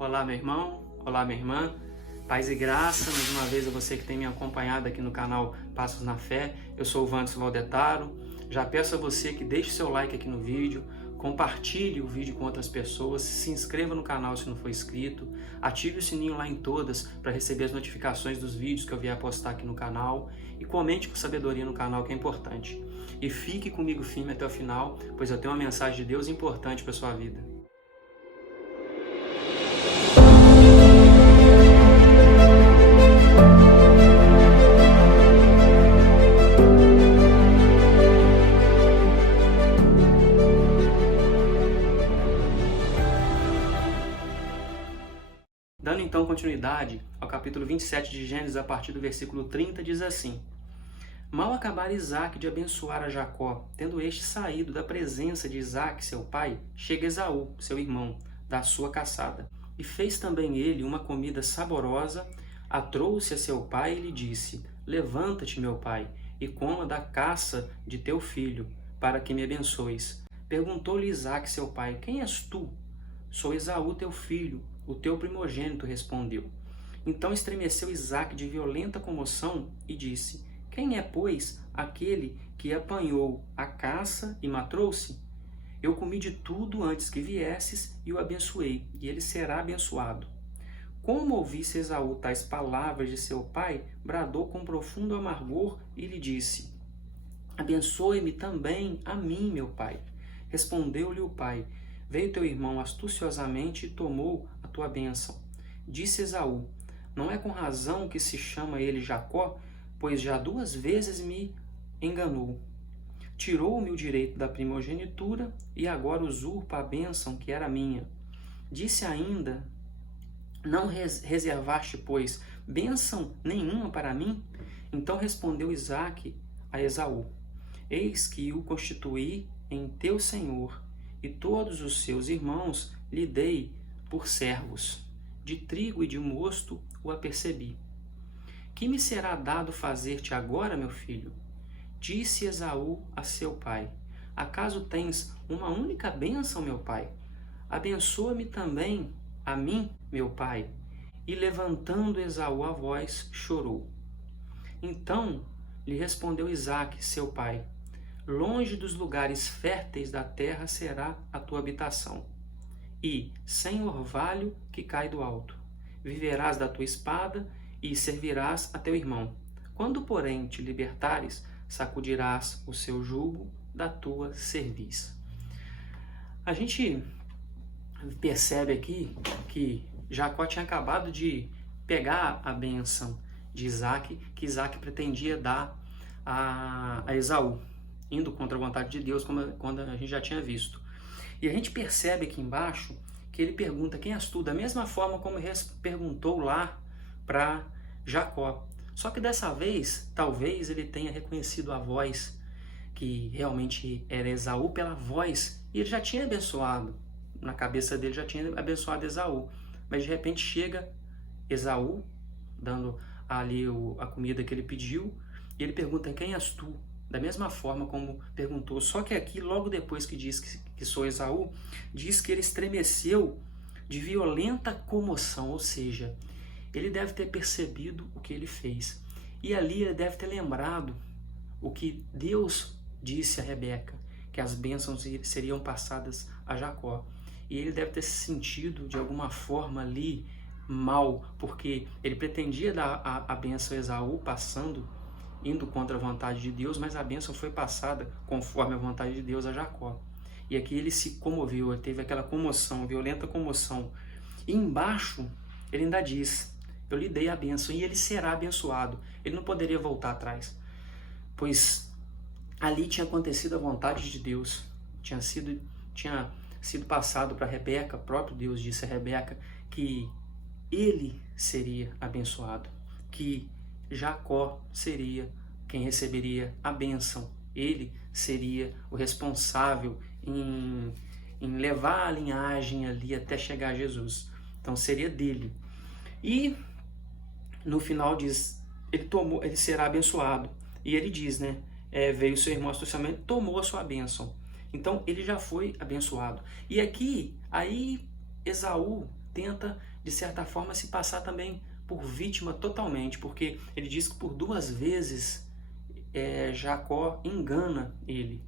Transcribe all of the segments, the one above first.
Olá, meu irmão, olá, minha irmã, paz e graça, mais uma vez a você que tem me acompanhado aqui no canal Passos na Fé. Eu sou o Vandes Valdetaro. Já peço a você que deixe seu like aqui no vídeo, compartilhe o vídeo com outras pessoas, se inscreva no canal se não for inscrito, ative o sininho lá em todas para receber as notificações dos vídeos que eu vier postar aqui no canal e comente com sabedoria no canal, que é importante. E fique comigo firme até o final, pois eu tenho uma mensagem de Deus importante para a sua vida. Dando então continuidade ao capítulo 27 de Gênesis, a partir do versículo 30, diz assim: Mal acabara Isaque de abençoar a Jacó, tendo este saído da presença de Isaque, seu pai, chega Esaú, seu irmão, da sua caçada. E fez também ele uma comida saborosa, a trouxe a seu pai e lhe disse: Levanta-te, meu pai, e coma da caça de teu filho, para que me abençoes. Perguntou-lhe Isaque, seu pai: Quem és tu? Sou Esaú, teu filho, o teu primogênito, respondeu. Então estremeceu Isaque de violenta comoção e disse: Quem é, pois, aquele que apanhou a caça e me trouxe? Eu comi de tudo antes que viesses e o abençoei, e ele será abençoado. Como ouvisse Esaú tais palavras de seu pai, bradou com profundo amargor e lhe disse: Abençoe-me também a mim, meu pai. Respondeu-lhe o pai: Veio teu irmão astuciosamente e tomou a tua bênção. Disse Esaú: Não é com razão que se chama ele Jacó, pois já 2 vezes me enganou. Tirou-me o direito da primogenitura e agora usurpa a bênção que era minha. Disse ainda: Não reservaste, pois, bênção nenhuma para mim? Então respondeu Isaque a Esaú: Eis que o constituí em teu senhor, e todos os seus irmãos lhe dei por servos. De trigo e de mosto o apercebi. Que me será dado fazer-te agora, meu filho? Disse Esaú a seu pai: Acaso tens uma única bênção, meu pai? Abençoa-me também a mim, meu pai. E levantando Esaú a voz, chorou. Então lhe respondeu Isaque, seu pai: Longe dos lugares férteis da terra será a tua habitação, e sem orvalho que cai do alto. Viverás da tua espada e servirás a teu irmão. Quando, porém, te libertares, sacudirás o seu jugo da tua cerviz. A gente percebe aqui que Jacó tinha acabado de pegar a bênção de Isaque, que Isaque pretendia dar a Esaú, indo contra a vontade de Deus, quando a gente já tinha visto. E a gente percebe aqui embaixo que ele pergunta: Quem és tu? Da mesma forma como ele perguntou lá para Jacó. Só que dessa vez, talvez ele tenha reconhecido a voz, que realmente era Esaú, pela voz, e ele já tinha abençoado, na cabeça dele já tinha abençoado Esaú. Mas de repente chega Esaú, dando ali a comida que ele pediu, e ele pergunta: Quem és tu? Da mesma forma como perguntou, só que aqui, logo depois que diz que sou Esaú, diz que ele estremeceu de violenta comoção, ou seja, ele deve ter percebido o que ele fez. E ali ele deve ter lembrado o que Deus disse a Rebeca, que as bênçãos seriam passadas a Jacó. E ele deve ter se sentido, de alguma forma ali, mal, porque ele pretendia dar a bênção a Esaú, indo contra a vontade de Deus, mas a bênção foi passada conforme a vontade de Deus a Jacó. E aqui ele se comoveu, ele teve aquela comoção, violenta comoção. E embaixo ele ainda diz: Eu lhe dei a bênção e ele será abençoado. Ele não poderia voltar atrás, pois ali tinha acontecido a vontade de Deus, tinha sido passado para Rebeca. Próprio Deus disse a Rebeca que ele seria abençoado, que Jacó seria quem receberia a bênção. Ele seria o responsável em levar a linhagem ali até chegar a Jesus. Então seria dele. E no final diz: ele será abençoado. E ele diz, né? Veio seu irmão astuciosamente, tomou a sua bênção. Então ele já foi abençoado. E aqui, aí Esaú tenta, de certa forma, se passar também por vítima totalmente, porque ele diz que por 2 vezes Jacó engana ele.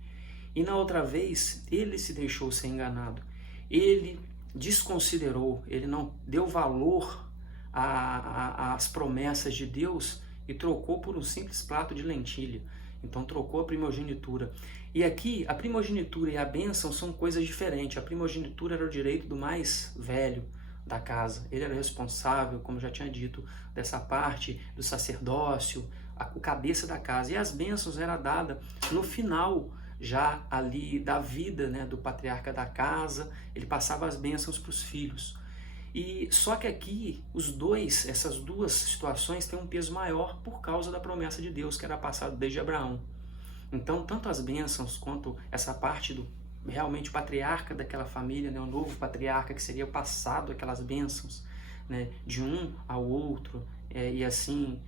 E na outra vez, ele se deixou ser enganado. Ele desconsiderou, ele não deu valor às promessas de Deus e trocou por um simples prato de lentilha. Então trocou a primogenitura. E aqui, a primogenitura e a bênção são coisas diferentes. A primogenitura era o direito do mais velho da casa. Ele era responsável, como já tinha dito, dessa parte do sacerdócio, o cabeça da casa. E as bênçãos eram dadas no final, já ali da vida, né, do patriarca da casa. Ele passava as bênçãos para os filhos. E só que aqui, essas duas situações têm um peso maior por causa da promessa de Deus que era passada desde Abraão. Então, tanto as bênçãos quanto essa parte do realmente patriarca daquela família, né, o novo patriarca que seria o passado, aquelas bênçãos, né, de um ao outro, e assim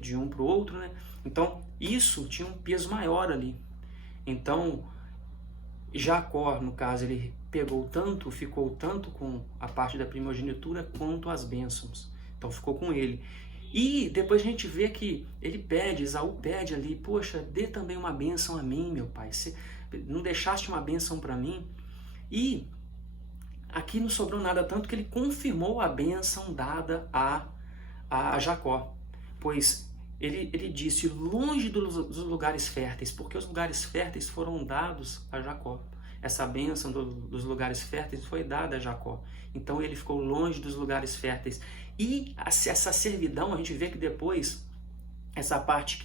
de um para o outro, né? Então, isso tinha um peso maior ali. Então, Jacó, no caso, ele ficou tanto com a parte da primogenitura quanto as bênçãos. Então ficou com ele. E depois a gente vê que Esaú pede ali, poxa, dê também uma bênção a mim, meu pai. Você não deixaste uma bênção para mim? E aqui não sobrou nada, tanto que ele confirmou a bênção dada a Jacó. Pois ele disse, longe dos lugares férteis, porque os lugares férteis foram dados a Jacó. Essa bênção dos lugares férteis foi dada a Jacó. Então ele ficou longe dos lugares férteis. E essa servidão, a gente vê que depois, essa parte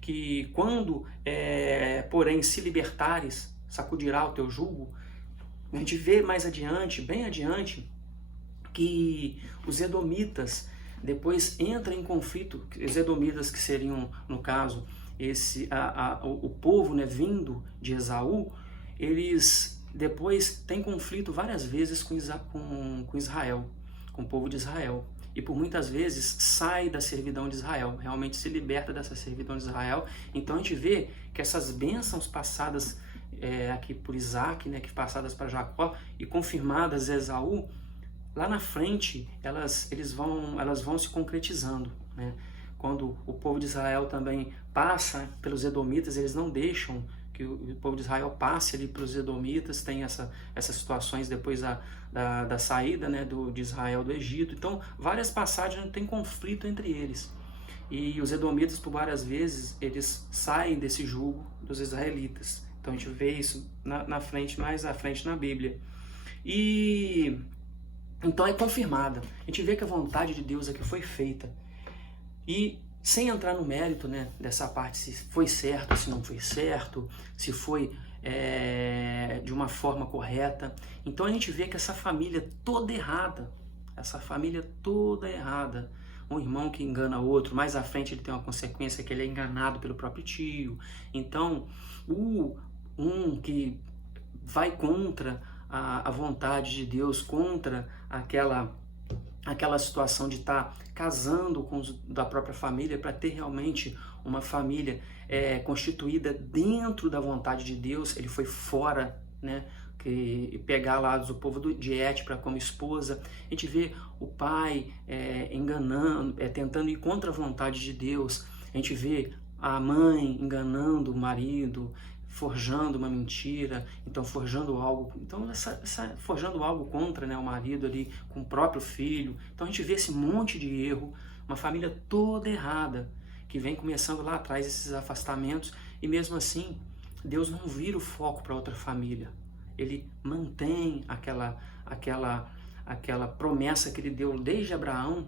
que quando, porém, se libertares, sacudirá o teu jugo, a gente vê mais adiante, bem adiante, que os edomitas depois entram em conflito. Os edomitas, que seriam, no caso, o povo, né, vindo de Esaú, eles depois têm conflito várias vezes com Israel, com o povo de Israel. E por muitas vezes sai da servidão de Israel, realmente se liberta dessa servidão de Israel. Então a gente vê que essas bênçãos passadas aqui por Isaac, né, que passadas para Jacó e confirmadas a Esaú, lá na frente elas vão se concretizando, né? Quando o povo de Israel também passa pelos edomitas, eles não deixam que o povo de Israel passe ali para os edomitas. Tem essas situações depois da saída, né, de Israel do Egito. Então, várias passagens não tem conflito entre eles. E os edomitas, por várias vezes, eles saem desse jugo dos israelitas. Então, a gente vê isso mais à frente na Bíblia. E então é confirmada. A gente vê que a vontade de Deus aqui foi feita. E sem entrar no mérito, né, dessa parte, se foi certo, se não foi certo, se foi de uma forma correta. Então a gente vê que essa família toda errada, um irmão que engana outro, mais à frente ele tem uma consequência que ele é enganado pelo próprio tio. Então, um que vai contra a vontade de Deus, contra aquela situação de estar casando com os da própria família para ter realmente uma família constituída dentro da vontade de Deus. Ele foi fora, né, pegar lá o povo de Et para como esposa. A gente vê o pai enganando, tentando ir contra a vontade de Deus. A gente vê a mãe enganando o marido, forjando uma mentira, então forjando algo, forjando algo contra, né, o marido ali, com o próprio filho. Então a gente vê esse monte de erro, uma família toda errada, que vem começando lá atrás esses afastamentos, e mesmo assim, Deus não vira o foco para outra família. Ele mantém aquela promessa que ele deu desde Abraão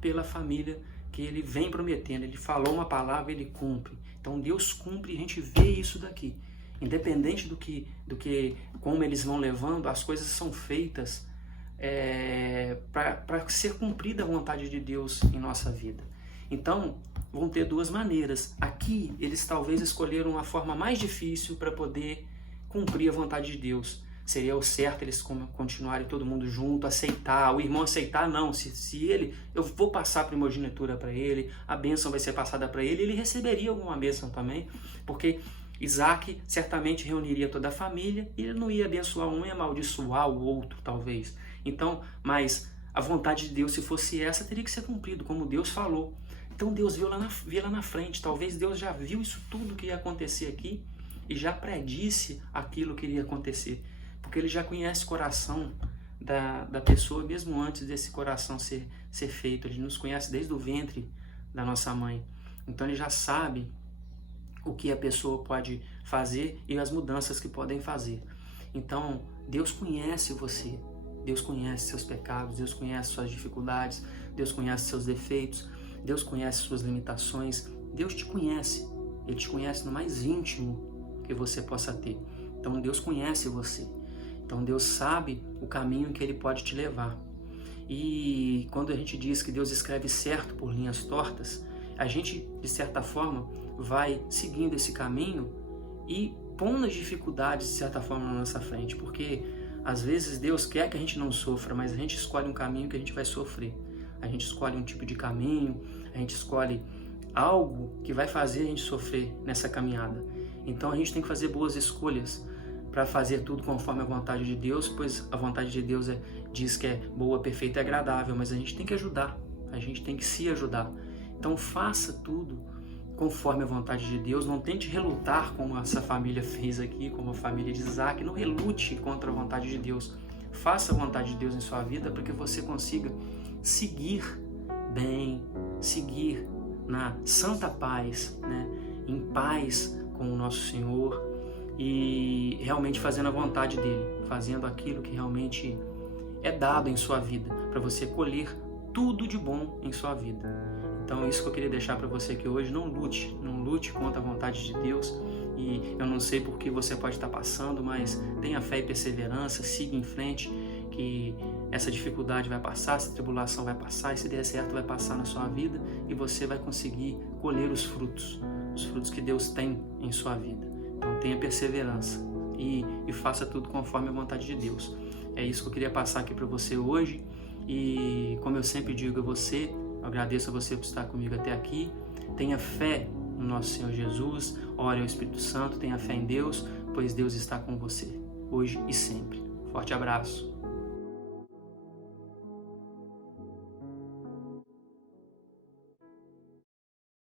pela família que ele vem prometendo. Ele falou uma palavra, ele cumpre. Então Deus cumpre, e a gente vê isso daqui. Independente do que como eles vão levando, as coisas são feitas para ser cumprida a vontade de Deus em nossa vida. Então, vão ter duas maneiras. Aqui, eles talvez escolheram uma forma mais difícil para poder cumprir a vontade de Deus. Seria o certo eles continuarem todo mundo junto, aceitar, o irmão aceitar, não. Eu vou passar a primogenitura para ele, a bênção vai ser passada para ele receberia alguma bênção também, porque Isaac certamente reuniria toda a família e ele não ia abençoar um e amaldiçoar o outro, talvez. Então, mas a vontade de Deus, se fosse essa, teria que ser cumprido, como Deus falou. Então Deus vê lá na frente, talvez Deus já viu isso tudo que ia acontecer aqui e já predisse aquilo que iria acontecer, porque Ele já conhece o coração da pessoa, mesmo antes desse coração ser feito. Ele nos conhece desde o ventre da nossa mãe, então Ele já sabe o que a pessoa pode fazer e as mudanças que podem fazer. Então Deus conhece você, Deus conhece seus pecados, Deus conhece suas dificuldades, Deus conhece seus defeitos, Deus conhece suas limitações, Deus te conhece, Ele te conhece no mais íntimo que você possa ter. Então Deus conhece você, então Deus sabe o caminho que Ele pode te levar. E quando a gente diz que Deus escreve certo por linhas tortas, a gente, de certa forma, vai seguindo esse caminho e pondo as dificuldades, de certa forma, na nossa frente, porque às vezes Deus quer que a gente não sofra, mas a gente escolhe um caminho que a gente vai sofrer. A gente escolhe um tipo de caminho, a gente escolhe algo que vai fazer a gente sofrer nessa caminhada. Então a gente tem que fazer boas escolhas para fazer tudo conforme a vontade de Deus, pois a vontade de Deus diz que é boa, perfeita e agradável, mas a gente tem que ajudar, a gente tem que se ajudar. Então faça tudo conforme a vontade de Deus, não tente relutar como essa família fez aqui, como a família de Isaac, não relute contra a vontade de Deus. Faça a vontade de Deus em sua vida para que você consiga seguir bem, seguir na santa paz, né? Em paz com o nosso Senhor e realmente fazendo a vontade dele, fazendo aquilo que realmente é dado em sua vida, para você colher tudo de bom em sua vida. Então isso que eu queria deixar para você aqui hoje, não lute contra a vontade de Deus. E eu não sei por que você pode estar passando, mas tenha fé e perseverança, siga em frente, que essa dificuldade vai passar, essa tribulação vai passar, e se der certo vai passar na sua vida e você vai conseguir colher os frutos que Deus tem em sua vida. Então tenha perseverança e faça tudo conforme a vontade de Deus. É isso que eu queria passar aqui para você hoje, e como eu sempre digo a você, eu agradeço a você por estar comigo até aqui. Tenha fé no nosso Senhor Jesus, ore ao Espírito Santo, tenha fé em Deus, pois Deus está com você, hoje e sempre. Forte abraço.